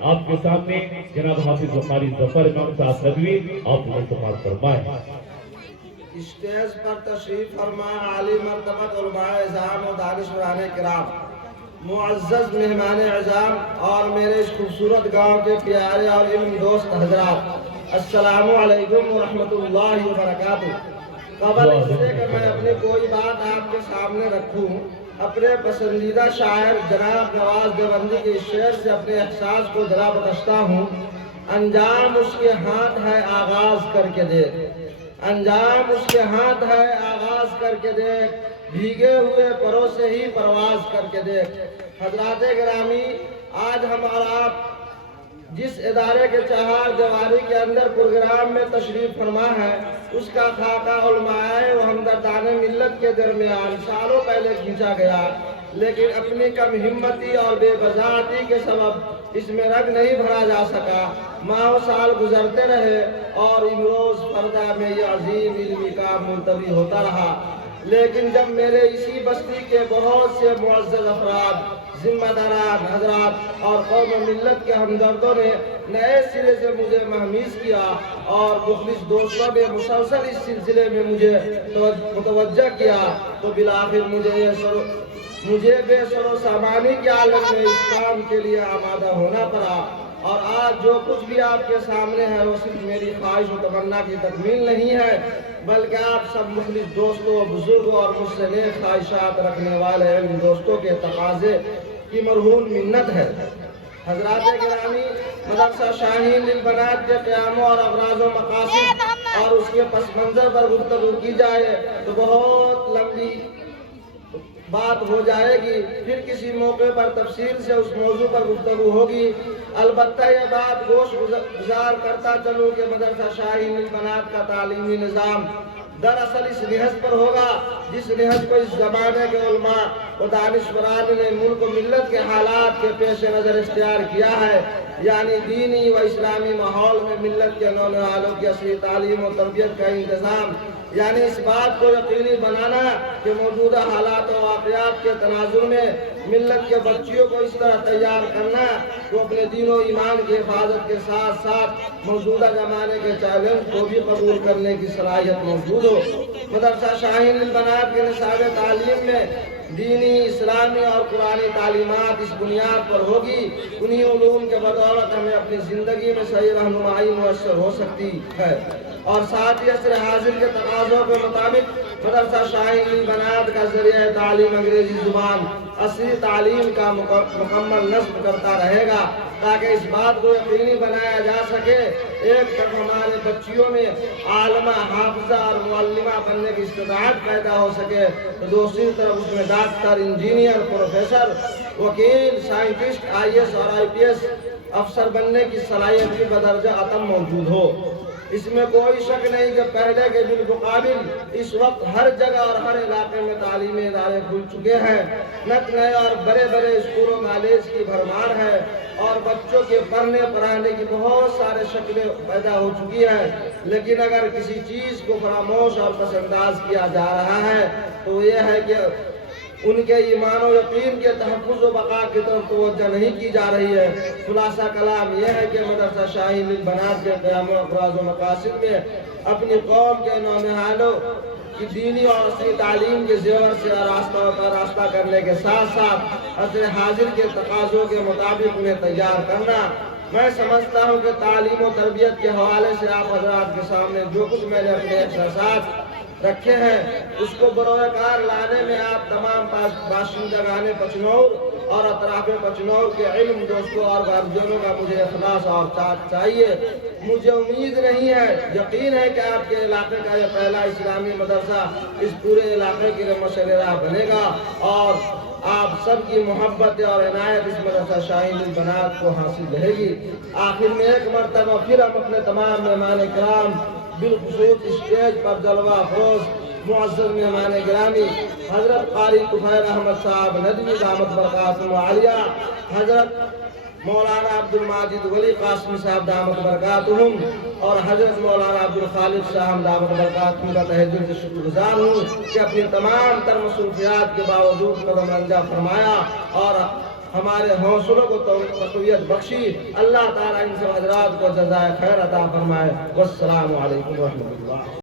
آپ کے سامنے جناب حافظ وقاری ظفر امام صاحب ندوی آپ التفات فرمائیں۔ اسٹیج پر تشریف فرما عالی مرتبت علماء اعظام و دانشوران کرام، معزز مہمان اعظام اور میرے اس خوبصورت گاؤں کے پیارے اور علم دوست حضرات، السلام علیکم ورحمۃ اللہ وبرکاتہ۔ قبل اس سے کہ میں اپنی کوئی بات آپ کے سامنے رکھوں، اپنے پسندیدہ شاعر جناب نواز دیوبندی کے شعر سے اپنے احساس کو ذرا بتاتا ہوں۔ انجام اس کے ہاتھ ہے آغاز کر کے دیکھ، انجام اس کے ہاتھ ہے آغاز کر کے دیکھ، بھیگے ہوئے پروں سے ہی پرواز کر کے دیکھ۔ حضرات گرامی، آج ہم اور آپ جس ادارے کے چہار دیواری کے اندر پروگرام میں تشریف فرما ہے، اس کا خاکہ علماء و ہمدردان ملت کے درمیان سالوں پہلے کھینچا گیا، لیکن اپنی کم ہمتی اور بے بضاعتی کے سبب اس میں رنگ نہیں بھرا جا سکا۔ ماہ و سال گزرتے رہے اور امروز فردہ میں یہ عظیم علمی کام ملتوی ہوتا رہا، لیکن جب میرے اسی بستی کے بہت سے معزز افراد، ذمہ داران حضرات اور قوم و ملت کے ہمدردوں نے نئے سرے سے مجھے مہمیز کیا اور مخلص دوستوں نے مسلسل اس سلسلے میں مجھے متوجہ کیا، تو بالآخر مجھے بے سر و سامانی کے عالم میں اس کام کے لیے آمادہ ہونا پڑا۔ اور آج جو کچھ بھی آپ کے سامنے ہے وہ صرف میری خواہش و تمنا کی تکمیل نہیں ہے، بلکہ آپ سب مخلص دوستوں، بزرگوں اور مجھ سے نیک خواہشات رکھنے والے علم دوستوں کے تقاضے کی مرہون منت ہے۔ حضرات گرامی، مدرسہ شاہین للبنات کے قیام اور اغراض و مقاصد اور اس کے پس منظر پر گفتگو کی جائے تو بہت لمبی بات ہو جائے گی، پھر کسی موقع پر تفصیل سے اس موضوع پر گفتگو ہوگی۔ البتہ یہ بات گوش گزار کرتا چلوں کہ مدرسہ شاہین للبنات کا تعلیمی نظام دراصل اس نہج پر ہوگا جس نہج کو اس زمانے کے علماء و دانشوران نے ملک و ملت کے حالات کے پیش نظر اختیار کیا ہے، یعنی دینی و اسلامی ماحول میں ملت کے نونہالوں کی اصلی تعلیم و تربیت کا انتظام، یعنی اس بات کو یقینی بنانا کہ موجودہ حالات و واقعات کے تناظر میں ملت کے بچیوں کو اس طرح تیار کرنا کہ اپنے دین و ایمان کی حفاظت کے ساتھ ساتھ موجودہ زمانے کے چیلنج کو بھی قبول کرنے کی صلاحیت موجود ہو۔ مدرسہ شاہین للبنات کے نصاب تعلیم میں دینی، اسلامی اور قرآنی تعلیمات اس بنیاد پر ہوگی، انہی علوم کے بدولت ہمیں اپنی زندگی میں صحیح رہنمائی میسر ہو سکتی ہے، اور ساتھ ہی عصر حاضر کے تقاضوں کے مطابق مدرسہ شاہین للبنات کا ذریعہ تعلیم انگریزی زبان اصلی تعلیم کا مکمل نصب کرتا رہے گا، تاکہ اس بات کو یقینی بنایا جا سکے ایک طرف ہمارے بچیوں میں عالمہ، حافظہ اور معلمہ بننے کی استطاعت پیدا ہو سکے، تو دوسری طرف اس میں ڈاکٹر، انجینئر، پروفیسر، وکیل، سائنٹسٹ، IAS اور IPS افسر بننے کی صلاحیت بھی بدرجہ عتم موجود ہو۔ اس میں کوئی شک نہیں کہ پہلے کے بالمقابل اس وقت ہر جگہ اور ہر علاقے میں تعلیمی ادارے کھل چکے ہیں، نئے اور بڑے بڑے اسکول و کالج کی بھرمار ہے، اور بچوں کے پڑھنے پڑھانے کی بہت سارے شکلیں پیدا ہو چکی ہیں، لیکن اگر کسی چیز کو فراموش اور پس انداز کیا جا رہا ہے تو یہ ہے کہ ان کے ایمان و یقین کے تحفظ و بقا کی طرف توجہ نہیں کی جا رہی ہے۔ خلاصہ کلام یہ ہے کہ مدرسہ شاہین للبنات کے قیام و اغراض و مقاصد میں اپنی قوم کے نونہالوں کی دینی اور اصلی تعلیم کے زیور سے راستہ کرنے کے ساتھ ساتھ عصر حاضر کے تقاضوں کے مطابق انہیں تیار کرنا۔ میں سمجھتا ہوں کہ تعلیم و تربیت کے حوالے سے آپ حضرات کے سامنے جو کچھ میں نے اپنے احساسات رکھے ہیں اس کو بروئے کار لانے میں آپ تمام باشندگان پچنور اور اطراف پچنور کے علم دوستوں اور گارجینوں کا مجھے اخلاص اور ساتھ چاہیے۔ مجھے امید نہیں ہے، یقین ہے کہ آپ کے علاقے کا یہ پہلا اسلامی مدرسہ اس پورے علاقے کے لیے مشعل راہ بنے گا، اور آپ سب کی محبت اور عنایت اس مدرسہ شاہین للبنات کو حاصل رہے گی۔ آخر میں ایک مرتبہ پھر ہم اپنے تمام مہمان کرام، بالخصوص اسٹیج پر جلوہ افروز معزز مہمان گرامی حضرت قاری طفیل احمد صاحب ندوی دامت برکاتہم عالیہ، حضرت مولانا عبدالماجد ولی قاسمی صاحب دامت برکاتہم، اور حضرت مولانا عبدالخالق صاحب دامت برکاتہم کا تہہ دل سے شکر گزار ہوں کہ اپنی تمام تر مصروفیات کے باوجود قدم رنجہ فرمایا اور ہمارے حوصلوں کو تقویت بخشی. اللہ تعالیٰ ان سب حضرات کو جزائے خیر عطا فرمائے. والسلام علیکم ورحمۃ اللہ.